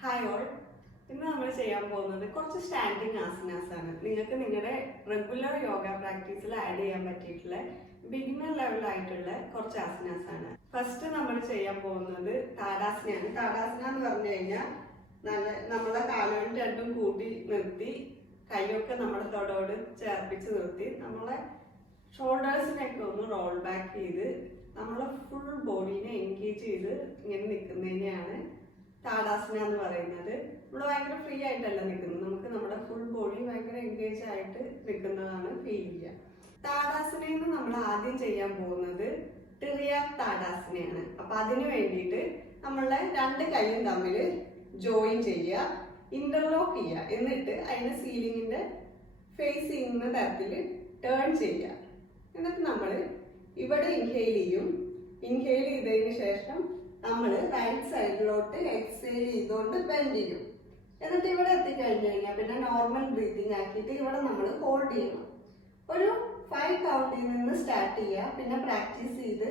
Hi all. ഇന്ന് നമ്മൾ ചെയ്യാൻ പോകുന്നത് കുറച്ച് സ്റ്റാൻഡിങ് ആസനാസ് ആണ്. നിങ്ങൾക്ക് നിങ്ങളുടെ റെഗുലർ യോഗ പ്രാക്ടീസിൽ ആഡ് ചെയ്യാൻ പറ്റിയിട്ടുള്ള ബിഗിനർ ലെവലായിട്ടുള്ള കുറച്ച് ആസനാസ് ആണ്. ഫസ്റ്റ് നമ്മൾ ചെയ്യാൻ പോകുന്നത് താടാസനയാണ്. താടാസന എന്ന് പറഞ്ഞു കഴിഞ്ഞാൽ നമ്മളെ കാലുകൾ രണ്ടും കൂട്ടി നിർത്തി കൈയൊക്കെ നമ്മുടെ തൊടോട് ചേർപ്പിച്ച് നിർത്തി നമ്മളെ ഷോൾഡേഴ്സിനൊക്കെ ഒന്ന് റോൾ ബാക്ക് ചെയ്ത് നമ്മളെ ഫുൾ ബോഡീനെ എൻഗേജ് ചെയ്ത് ഇങ്ങനെ നിൽക്കുന്നതിനെയാണ് താടാസന എന്ന് പറയുന്നത്. നമ്മൾ ഭയങ്കര ഫ്രീ ആയിട്ടല്ല നിൽക്കുന്നത്, നമുക്ക് നമ്മുടെ ഫുൾ ബോഡി ഭയങ്കര എൻഗേജ് ആയിട്ട് നിൽക്കുന്നതാണ് ഫീൽ ചെയ്യുക. താടാസനയിൽ നിന്ന് നമ്മൾ ആദ്യം ചെയ്യാൻ പോകുന്നത് ടിറിയാക് താടാസനയാണ്. അപ്പൊ അതിന് വേണ്ടിയിട്ട് നമ്മളെ രണ്ട് കൈയും തമ്മിൽ ജോയിൻ ചെയ്യുക, ഇന്റർലോക്ക് ചെയ്യുക, എന്നിട്ട് അതിനെ സീലിങ്ങിന്റെ ഫേസ് ചെയ്യുന്ന തരത്തിൽ ടേൺ ചെയ്യുക. എന്നിട്ട് നമ്മൾ ഇവിടെ ഇൻഹെയിൽ ചെയ്യും. ഇൻഹെയിൽ ചെയ്തതിന് ശേഷം നമ്മൾ റൈറ്റ് സൈഡിലോട്ട് എക്സെയിൽ ചെയ്തുകൊണ്ട് ബെൻഡ് ചെയ്യും. എന്നിട്ട് ഇവിടെ എത്തിക്കഴിഞ്ഞു കഴിഞ്ഞാൽ പിന്നെ നോർമൽ ബ്രീത്തിങ് ആക്കിയിട്ട് ഇവിടെ നമ്മൾ ഹോൾഡ് ചെയ്യണം. ഒരു 5 കൗണ്ടിൽ നിന്ന് സ്റ്റാർട്ട് ചെയ്യുക. പിന്നെ പ്രാക്ടീസ് ചെയ്ത്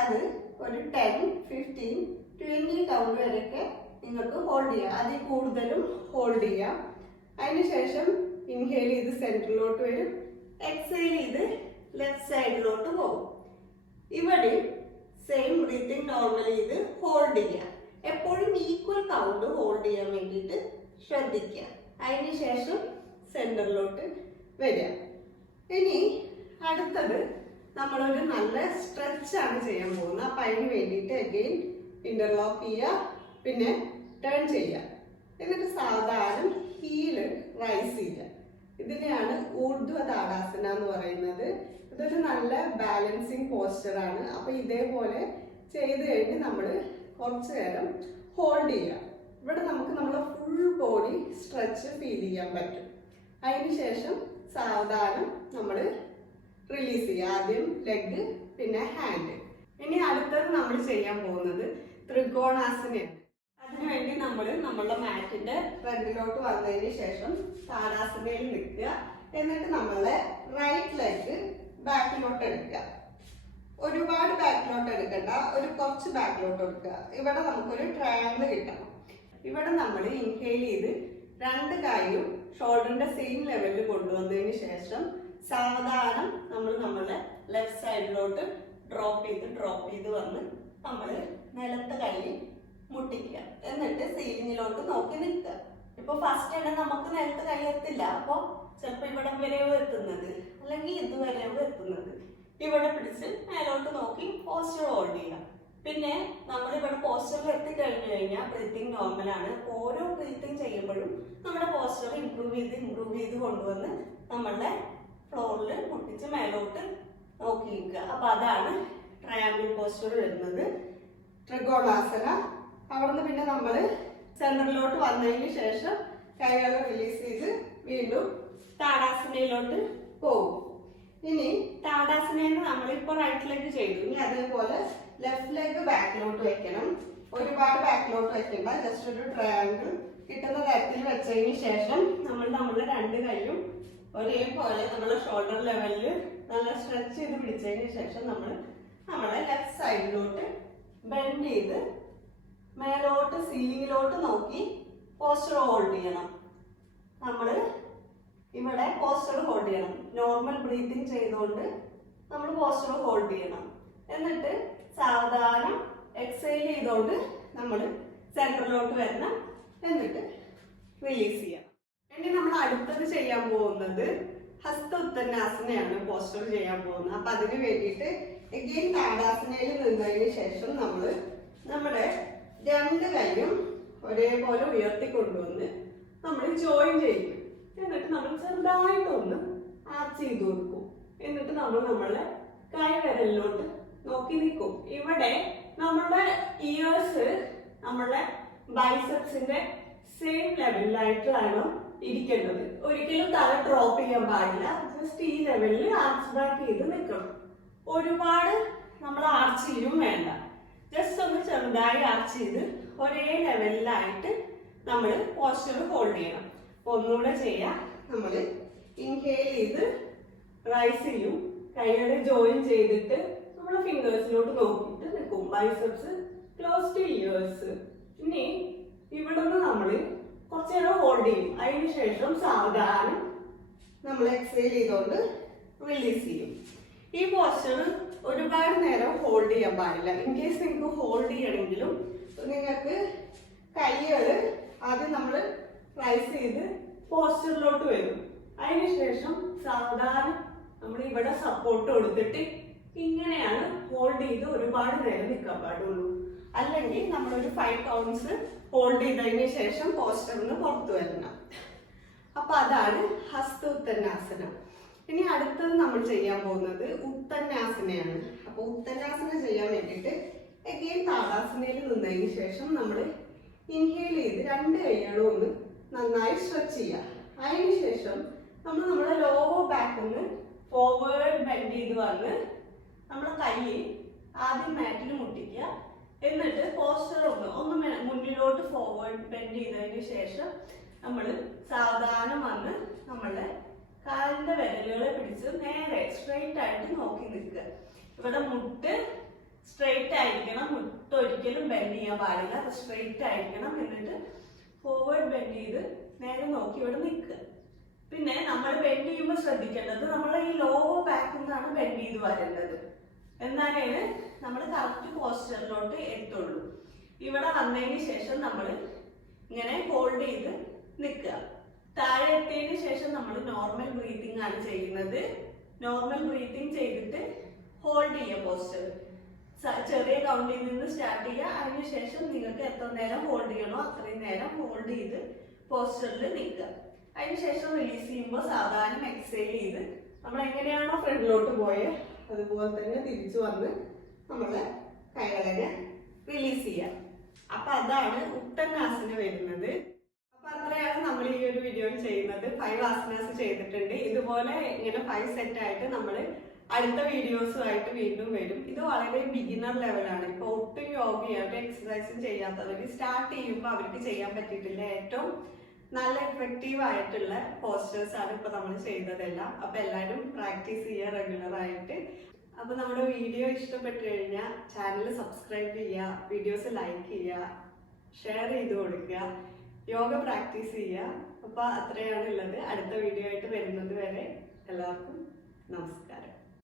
അത് ഒരു 10, 15, 20 കൗണ്ട് വരെയൊക്കെ നിങ്ങൾക്ക് ഹോൾഡ് ചെയ്യാം. അതിൽ കൂടുതലും ഹോൾഡ് ചെയ്യാം. അതിനുശേഷം ഇൻഹെയിൽ ചെയ്ത് സെൻറ്ററിലോട്ട് വരും, എക്സെയിൽ ചെയ്ത് ലെഫ്റ്റ് സൈഡിലോട്ട് പോകും. ഇവിടെ സെയിം ബ്രീത്തിങ് നോർമലി ഇത് ഹോൾഡ് ചെയ്യുക. എപ്പോഴും ഈക്വൽ കൗണ്ട് ഹോൾഡ് ചെയ്യാൻ വേണ്ടിയിട്ട് ശ്രദ്ധിക്കുക. അതിനുശേഷം സെൻറ്ററിലോട്ട് വരിക. ഇനി അടുത്തത് നമ്മളൊരു നല്ല സ്ട്രെച്ചാണ് ചെയ്യാൻ പോകുന്നത്. അപ്പം അതിന് വേണ്ടിയിട്ട് അഗെയിൻ ഇന്റർലോക്ക് ചെയ്യുക, പിന്നെ ടേൺ ചെയ്യുക, എന്നിട്ട് സാധാരണ ഹീല് റൈസ് ചെയ്യുക. ഇതിനെയാണ് ഊർധ്വ താടാസന എന്ന് പറയുന്നത്. ഇതൊരു നല്ല ബാലൻസിങ് പോസ്ചറാണ്. അപ്പൊ ഇതേപോലെ ചെയ്ത് കഴിഞ്ഞ് നമ്മൾ കുറച്ചു നേരം ഹോൾഡ് ചെയ്യുക. ഇവിടെ നമുക്ക് നമ്മളെ ഫുൾ ബോഡി സ്ട്രെച്ച് ഫീൽ ചെയ്യാൻ പറ്റും. അതിനുശേഷം സാവധാനം നമ്മൾ റിലീസ് ചെയ്യുക. ആദ്യം ലെഗ്, പിന്നെ ഹാൻഡ്. ഇനി അടുത്തത് നമ്മൾ ചെയ്യാൻ പോകുന്നത് ത്രികോണാസനയാണ്. അതിനുവേണ്ടി നമ്മൾ നമ്മളുടെ മാറ്റിന്റെ ഫ്രണ്ടിലോട്ട് വന്നതിന് ശേഷം താടാസനയിൽ നിൽക്കുക. എന്നിട്ട് നമ്മളെ റൈറ്റ് ലെഗ് ബാക്കിലോട്ട് എടുക്കുക. ഒരുപാട് ബാക്കിലോട്ട് എടുക്കണ്ട, ഒരു കുറച്ച് ബാക്കിലോട്ട് എടുക്കുക. ഇവിടെ നമുക്കൊരു ട്രയാങ്കിൾ കിട്ടണം. ഇവിടെ നമ്മൾ ഇൻഹെയിൽ ചെയ്ത് രണ്ട് കൈയും ഷോൾഡറിന്റെ സെയിം ലെവലിൽ കൊണ്ടുവന്നതിന് ശേഷം സാവധാനം നമ്മൾ നമ്മളെ ലെഫ്റ്റ് സൈഡിലോട്ട് ഡ്രോപ്പ് ചെയ്ത് വന്ന് നമ്മൾ നിലത്തെ കൈ മുട്ടിക്കുക. എന്നിട്ട് സീലിങ്ങിലോട്ട് നോക്കി നിൽക്കുക. ഇപ്പൊ ഫസ്റ്റ് തന്നെ നമുക്ക് നിലത്ത് കൈ എത്തില്ല, അപ്പൊ ചിലപ്പോൾ ഇവിടെ വരെയോ എത്തുന്നത്, അല്ലെങ്കിൽ ഇതുവരെയോ എത്തുന്നത്. ഇവിടെ പിടിച്ച് മേലോട്ട് നോക്കി പോസ്റ്റർ ഹോൾഡ് ചെയ്യുക. പിന്നെ നമ്മൾ ഇവിടെ പോസ്റ്ററിൽ എത്തിക്കഴിഞ്ഞു കഴിഞ്ഞാൽ ബ്രീത്തിങ് നോർമലാണ്. ഓരോ ബ്രീത്തിങ് ചെയ്യുമ്പോഴും നമ്മുടെ പോസ്റ്റർ ഇമ്പ്രൂവ് ചെയ്ത് കൊണ്ടുവന്ന് നമ്മളുടെ ഫ്ലോറിൽ മുട്ടിച്ച് മേലോട്ട് നോക്കി നിൽക്കുക. അപ്പൊ അതാണ് ട്രയാങ്കിൾ പോസ്റ്റർ വരുന്നത്, ത്രികോണാസന. അവിടുന്ന് പിന്നെ നമ്മൾ സെൻറ്ററിലോട്ട് വന്നതിന് ശേഷം കൈകൾ റിലീസ് ചെയ്ത് വീണ്ടും താടാസനയിലോട്ട് പോകും. ഇനി താടാസനയിൽ നമ്മളിപ്പോൾ റൈറ്റ് ലെഗ് ചെയ്തു. ഇനി അതേപോലെ ലെഫ്റ്റ് ലെഗ് ബാക്കിലോട്ട് വെക്കണം. ഒരുപാട് ബാക്കിലോട്ട് വെക്കണ്ട, ജസ്റ്റ് ഒരു ട്രയാങ്കിൾ കിട്ടുന്ന തരത്തിൽ വെച്ചതിന് ശേഷം നമ്മൾ നമ്മുടെ രണ്ട് കൈയും ഒരേപോലെ നമ്മുടെ ഷോൾഡർ ലെവലിൽ നല്ല സ്ട്രെച്ച് ചെയ്ത് പിടിച്ചതിന് ശേഷം നമ്മൾ നമ്മളെ ലെഫ്റ്റ് സൈഡിലോട്ട് ബെൻഡ് ചെയ്ത് മേലോട്ട് സീലിങ്ങിലോട്ട് നോക്കി പോസ്റ്റർ ഹോൾഡ് ചെയ്യണം. നമ്മൾ ഇവിടെ പോസ്റ്റർ ഹോൾഡ് ചെയ്യണം. നോർമൽ ബ്രീത്തിങ് ചെയ്തുകൊണ്ട് നമ്മൾ പോസ്റ്റർ ഹോൾഡ് ചെയ്യണം. എന്നിട്ട് സാവധാനം എക്സെയിൽ ചെയ്തുകൊണ്ട് നമ്മൾ സെൻറ്ററിലോട്ട് വരണം. എന്നിട്ട് റിലീസ് ചെയ്യണം. ഇനി നമ്മൾ അടുത്തത് ചെയ്യാൻ പോകുന്നത് ഹസ്ത ഉത്തന്നാസനയാണ് പോസ്റ്റർ ചെയ്യാൻ പോകുന്നത്. അപ്പൊ അതിന് വേണ്ടിയിട്ട് എഗെയിൻ താടാസനയിൽ നിന്നതിന് ശേഷം നമ്മൾ നമ്മുടെ രണ്ട് കൈയും ഒരേപോലെ ഉയർത്തിക്കൊണ്ടുവന്ന് നമ്മൾ ജോയിൻ ചെയ്യും. എന്നിട്ട് നമ്മൾ ചെറുതായിട്ടൊന്ന് ആർച്ച് ചെയ്ത് കൊടുക്കും. എന്നിട്ട് നമ്മൾ നമ്മളെ കൈ വിരലിലോട്ട് നോക്കി നിൽക്കും. ഇവിടെ നമ്മുടെ ഇയേഴ്സ് നമ്മുടെ ബൈസെപ്സിന്റെ സെയിം ലെവലിലായിട്ടാണ് ഇരിക്കേണ്ടത്. ഒരിക്കലും തല ഡ്രോപ്പ് ചെയ്യാൻ പാടില്ല. ജസ്റ്റ് ഈ ലെവലിൽ ആർച്ച് ബാക്ക് ചെയ്ത് നിൽക്കണം. ഒരുപാട് നമ്മൾ ആർച്ച് ചെയ്യും വേണ്ട, ജസ്റ്റ് ഒന്ന് ചെറുതായി ആർച്ച് ചെയ്ത് ഒരേ ലെവലിലായിട്ട് നമ്മൾ പോസ്റ്റർ ഹോൾഡ് ചെയ്യണം. ഒന്നുകൂടെ ചെയ്യാം. നമ്മൾ ഇൻഹെയിൽ ചെയ്ത് റൈസ് ചെയ്യും, കൈകളെ ജോയിൻ ചെയ്തിട്ട് നമ്മൾ ഫിംഗേഴ്സിലോട്ട് നോക്കിയിട്ട് നിൽക്കും. Biceps close two years. ഇനി ഇവിടെ നിന്ന് നമ്മൾ ശേഷം സാവധാനം നമ്മൾ എക്സൈൽ ചെയ്തുകൊണ്ട് റിലീസ് ചെയ്യും. ഈ പോസ്ചർ ഒരുപാട് നേരം ഹോൾഡ് ചെയ്യാൻ പാടില്ല. ഇൻ കേസ് നിങ്ങൾക്ക് ഹോൾഡ് ചെയ്യണമെങ്കിലും നിങ്ങൾക്ക് കൈകൾ ആദ്യം നമ്മൾ റൈസ് ചെയ്ത് പോസ്ചറിലോട്ട് വരും. അതിനുശേഷം സാവധാനം നമ്മൾ ഇവിടെ സപ്പോർട്ട് കൊടുത്തിട്ട് ഇങ്ങനെയാണ് ഹോൾഡ് ചെയ്ത് ഒരുപാട് നേരം നിൽക്കാൻ പാടുള്ളൂ. അല്ലെങ്കിൽ നമ്മളൊരു 5 കൗണ്ട്സ് ഹോൾഡ് ചെയ്തതിന് ശേഷം പോസ്റ്ററിന് പുറത്തു വരണം. അപ്പൊ അതാണ് ഹസ്ത ഉത്തന്നാസനം. ഇനി അടുത്തത് നമ്മൾ ചെയ്യാൻ പോകുന്നത് ഉത്തന്നാസനയാണ്. അപ്പൊ ഉത്തന്നാസന ചെയ്യാൻ വേണ്ടിയിട്ട് എഗെയിൻ താടാസനയിൽ നിന്നതിന് ശേഷം നമ്മൾ ഇൻഹേൽ ചെയ്ത് 2 കൈകളും ഒന്ന് നന്നായി സ്ട്രെച്ച് ചെയ്യുക. അതിനുശേഷം നമ്മൾ നമ്മുടെ ലോവർ ബാക്കിൽ നിന്ന് ഫോർവേഡ് ബെൻഡ് ചെയ്ത് വന്ന് നമ്മളെ കൈ ആദ്യം മാറ്റിൽ മുട്ടിക്കുക. എന്നിട്ട് പോസ്റ്റർ ഒന്ന് മുന്നിലോട്ട് ഫോർവേഡ് ബെൻഡ് ചെയ്തതിന് ശേഷം നമ്മൾ സാവധാനം വന്ന് നമ്മളുടെ കാലിന്റെ വിരലുകളെ പിടിച്ച് നേരെ സ്ട്രെയിറ്റ് ആയിട്ട് നോക്കി നിൽക്കുക. ഇവിടെ മുട്ട് സ്ട്രെയിറ്റ് ആയിരിക്കണം, മുട്ട് ഒരിക്കലും ബെൻഡ് ചെയ്യാൻ പാടില്ല, അത് സ്ട്രെയിറ്റ് ആയിരിക്കണം. എന്നിട്ട് ഫോർവേഡ് ബെൻഡ് ചെയ്ത് നേരെ നോക്കി ഇവിടെ നിൽക്കുക. പിന്നെ നമ്മൾ ബെൻഡ് ചെയ്യുമ്പോൾ ശ്രദ്ധിക്കേണ്ടത് നമ്മൾ ഈ ലോവർ ബാക്കിൽ നിന്നാണ് ബെൻഡ് ചെയ്ത് വരേണ്ടത്. എന്നാലേ നമ്മൾ കറക്റ്റ് പോസ്റ്ററിലോട്ട് എത്തുള്ളൂ. ഇവിടെ വന്നതിന് ശേഷം നമ്മൾ ഇങ്ങനെ ഹോൾഡ് ചെയ്ത് നിൽക്കുക. താഴെ എത്തിയതിന് ശേഷം നമ്മൾ നോർമൽ ബ്രീത്തിങ് ആണ് ചെയ്യുന്നത്. നോർമൽ ബ്രീത്തിങ് ചെയ്തിട്ട് ഹോൾഡ് ചെയ്യുക പോസ്റ്റർ. ചെറിയ കൗണ്ടിൽ നിന്ന് സ്റ്റാർട്ട് ചെയ്യുക. അതിനുശേഷം നിങ്ങൾക്ക് എത്ര നേരം ഹോൾഡ് ചെയ്യണോ അത്രയും നേരം ഹോൾഡ് ചെയ്ത് പോസ്റ്ററിൽ നിൽക്കുക. അതിനുശേഷം റിലീസ് ചെയ്യുമ്പോൾ സാധാരണ എക്സൈൽ ചെയ്ത് നമ്മൾ എങ്ങനെയാണോ ഫ്രണ്ടിലോട്ട് പോയത് അതുപോലെ തന്നെ തിരിച്ചു വന്ന് നമ്മളെ കൈകളെ റിലീസ് ചെയ്യാം. അപ്പൊ അതാണ് ഉത്തന്നാസന വരുന്നത്. അപ്പൊ അത്രയാണ് നമ്മൾ ഈ ഒരു വീഡിയോയിൽ ചെയ്യുന്നത്. 5 ആസനാസ് ചെയ്തിട്ടുണ്ട്. ഇതുപോലെ ഇങ്ങനെ 5 സെറ്റ് ആയിട്ട് നമ്മൾ അടുത്ത വീഡിയോസുമായിട്ട് വീണ്ടും വരും. ഇത് വളരെ ബിഗിനർ ലെവലാണ്. ഇപ്പൊ ഒട്ടും യോഗയായിട്ട് എക്സസൈസും ചെയ്യാത്തവർ സ്റ്റാർട്ട് ചെയ്യുമ്പോൾ അവർക്ക് ചെയ്യാൻ പറ്റിയിട്ടില്ല. ഏറ്റവും നല്ല എഫക്റ്റീവ് ആയിട്ടുള്ള പോസ്റ്റേഴ്സ് ആണ് ഇപ്പൊ നമ്മൾ ചെയ്തതെല്ലാം. അപ്പൊ എല്ലാവരും പ്രാക്ടീസ് ചെയ്യുക റെഗുലർ ആയിട്ട്. അപ്പൊ നമ്മുടെ വീഡിയോ ഇഷ്ടപ്പെട്ടു കഴിഞ്ഞാൽ ചാനൽ സബ്സ്ക്രൈബ് ചെയ്യുക, വീഡിയോസ് ലൈക്ക് ചെയ്യുക, ഷെയർ ചെയ്ത് കൊടുക്കുക, യോഗ പ്രാക്ടീസ് ചെയ്യുക. അപ്പൊ അത്രയാണ് ഉള്ളത്. അടുത്ത വീഡിയോ ആയിട്ട് വരുന്നത് വരെ എല്ലാവർക്കും നമസ്കാരം.